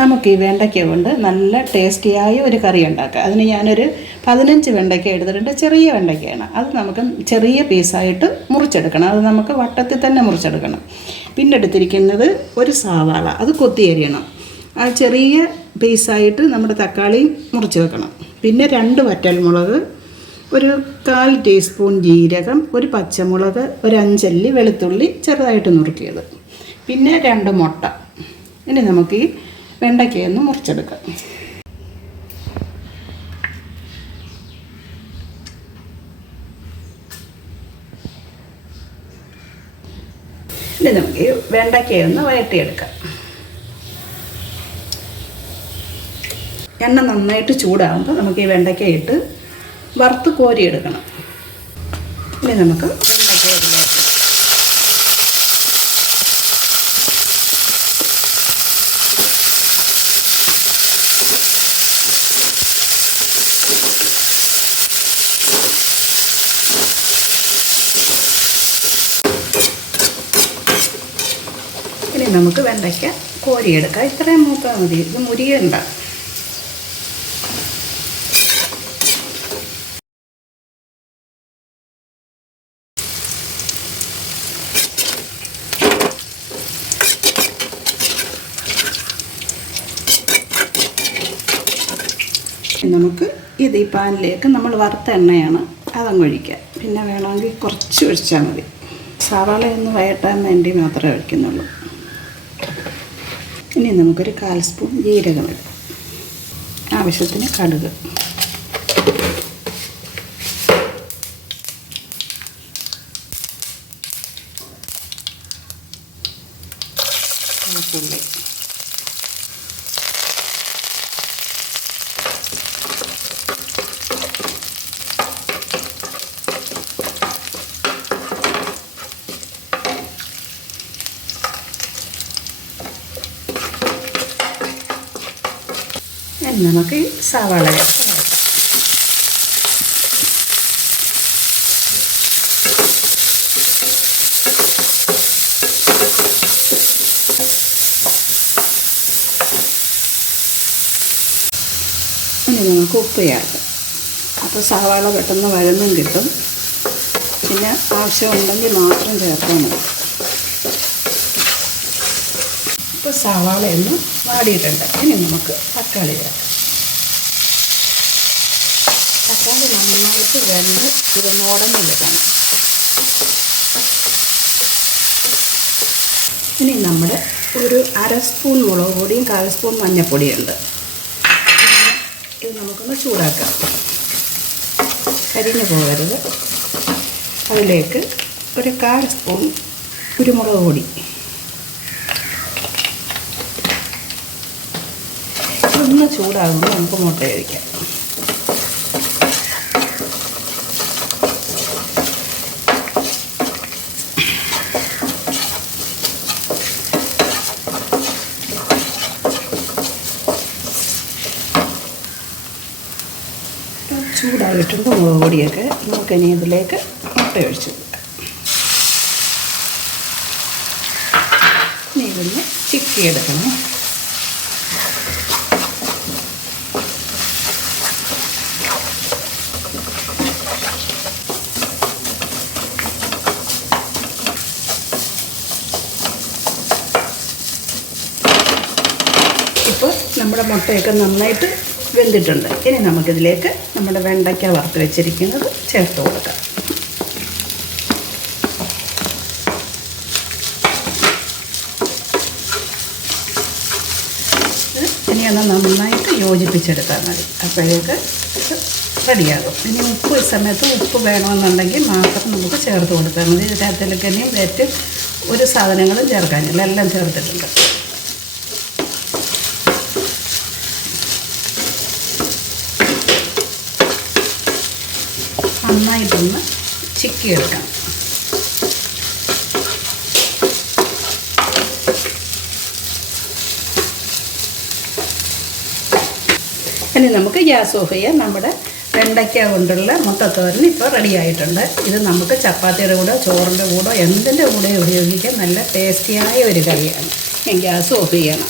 നമുക്ക് ഈ വെണ്ടയ്ക്ക കൊണ്ട് നല്ല ടേസ്റ്റിയായ ഒരു കറി ഉണ്ടാക്കുക അതിന് ഞാനൊരു പതിനഞ്ച് വെണ്ടയ്ക്ക എടുത്തിട്ടുണ്ട്. ചെറിയ വെണ്ടയ്ക്കയാണ്. അത് നമുക്ക് ചെറിയ പീസായിട്ട് മുറിച്ചെടുക്കണം. അത് നമുക്ക് വട്ടത്തിൽ തന്നെ മുറിച്ചെടുക്കണം. പിന്നെ എടുത്തിരിക്കുന്നത് ഒരു സവാള. അത് കൊത്തിയരിയണം ആ ചെറിയ പീസായിട്ട് നമ്മുടെ തക്കാളി മുറിച്ച് വെക്കണം. പിന്നെ രണ്ട് വറ്റൽമുളക് ഒരു കാൽ ടീസ്പൂൺ ജീരകം ഒരു പച്ചമുളക് ഒരു അഞ്ചല്ലി വെളുത്തുള്ളി ചെറുതായിട്ട് നുറുക്കിയത്. പിന്നെ രണ്ട് മുട്ട. ഇനി നമുക്ക് ഈ വെണ്ടയ്ക്കയൊന്ന് മുറിച്ചെടുക്കാം. ഇനി നമുക്ക് വെണ്ടയ്ക്കയൊന്ന് വഴറ്റിയെടുക്കാം. എണ്ണ നന്നായിട്ട് ചൂടാകുമ്പോൾ നമുക്ക് ഈ വെണ്ടയ്ക്ക ഇട്ട് വറുത്ത് കോരിയെടുക്കണം. ഇനി നമുക്ക് വെണ്ടയ്ക്ക ഇതിലേക്ക് ഇനി നമുക്ക് വെണ്ടയ്ക്ക കോരിയെടുക്കാം. ഇത്രയും മൂത്താൽ മതി. ഇത് മുരിയണ്ട. നമുക്ക് ഇത് ഈ പാനിലേക്ക് നമ്മൾ വറുത്ത എണ്ണയാണ്. അതങ്ങ് ഒഴിക്കുക. പിന്നെ വേണമെങ്കിൽ കുറച്ച് ഒഴിച്ചാൽ മതി. സവാള ഒന്ന് വയറ്റാൻ വേണ്ടി മാത്രമേ ഒഴിക്കുന്നുള്ളൂ. ഇനി നമുക്കൊരു കാൽ സ്പൂൺ ജീരകം ഇടാം. ആവശ്യത്തിന് കടുക്. വെളുത്തുള്ളി നമുക്ക് സവാള ഇനി നമുക്ക് ഉപ്പ് ചേർക്കാം. അപ്പോൾ സവാള പെട്ടെന്ന് വഴന്നും കിട്ടും. പിന്നെ ആവശ്യമുണ്ടെങ്കിൽ മാത്രം ചേർത്താൽ മതി. ഇപ്പോൾ സവാളയൊന്ന് വാടിയിട്ടുണ്ട്. ഇനി നമുക്ക് തക്കാളി ചേർക്കാം. തക്കാളി നന്നായിട്ട് വെന്ത് ഇത് ഉടഞ്ഞ് വരണം ഇനി നമ്മൾ ഒരു അര സ്പൂൺ മുളക് പൊടിയും കാൽ സ്പൂൺ മഞ്ഞൾപ്പൊടിയുണ്ട്. ഇത് നമുക്കൊന്ന് ചൂടാക്കാം. കരിഞ്ഞു പോകരുത്. അതിലേക്ക് ഒരു കാൽ സ്പൂൺ കുരുമുളക് പൊടി. ഒന്ന് ചൂടാകുമ്പോൾ നമുക്ക് മുട്ട കഴിക്കാം ചൂടായിട്ടുണ്ട് മുളക് പൊടിയൊക്കെ നമുക്കിനി ഇതിലേക്ക് മുട്ട ഒഴിച്ച് കൊടുക്കാം. ഇനി ഇവിടുന്ന് ചിക്കി എടുക്കണം ഇപ്പോൾ നമ്മുടെ മുട്ടയൊക്കെ നന്നായിട്ട് വെന്തിട്ടുണ്ട്. ഇനി നമുക്കിതിലേക്ക് നമ്മുടെ വെണ്ടയ്ക്ക വറുത്ത് വെച്ചിരിക്കുന്നത് ചേർത്ത് കൊടുക്കാം. ഇനിയൊന്ന് നന്നായിട്ട് യോജിപ്പിച്ചെടുത്താൽ മതി. അപ്പോഴേക്ക് റെഡിയാകും. ഇനി ഉപ്പ് ഈ സമയത്ത് ഉപ്പ് വേണമെന്നുണ്ടെങ്കിൽ മാത്രം നമുക്ക് ചേർത്ത് കൊടുത്താൽ മതി. ഇതിനകത്തിലേക്ക് ഇനിയും വേറ്റും ഒരു സാധനങ്ങളും ചേർക്കാനില്ല. എല്ലാം ചേർത്തിട്ടുണ്ട്. നന്നായിട്ടൊന്ന് ചിക്കി എടുക്കണം ഇനി നമുക്ക് ഗ്യാസ് ഓഫ് ചെയ്യാം. നമ്മുടെ വെണ്ടയ്ക്ക കൊണ്ടുള്ള മുട്ടത്തോരൻ ഇപ്പോൾ റെഡി ആയിട്ടുണ്ട്. ഇത് നമുക്ക് ചപ്പാത്തിയുടെ കൂടെ ചോറിന്റെ കൂടെ എന്തിന്റെ കൂടെ ഉപയോഗിക്കാൻ നല്ല ടേസ്റ്റിയായ ഒരു കറിയാണ്. ഞാൻ ഗ്യാസ് ഓഫ് ചെയ്യണം.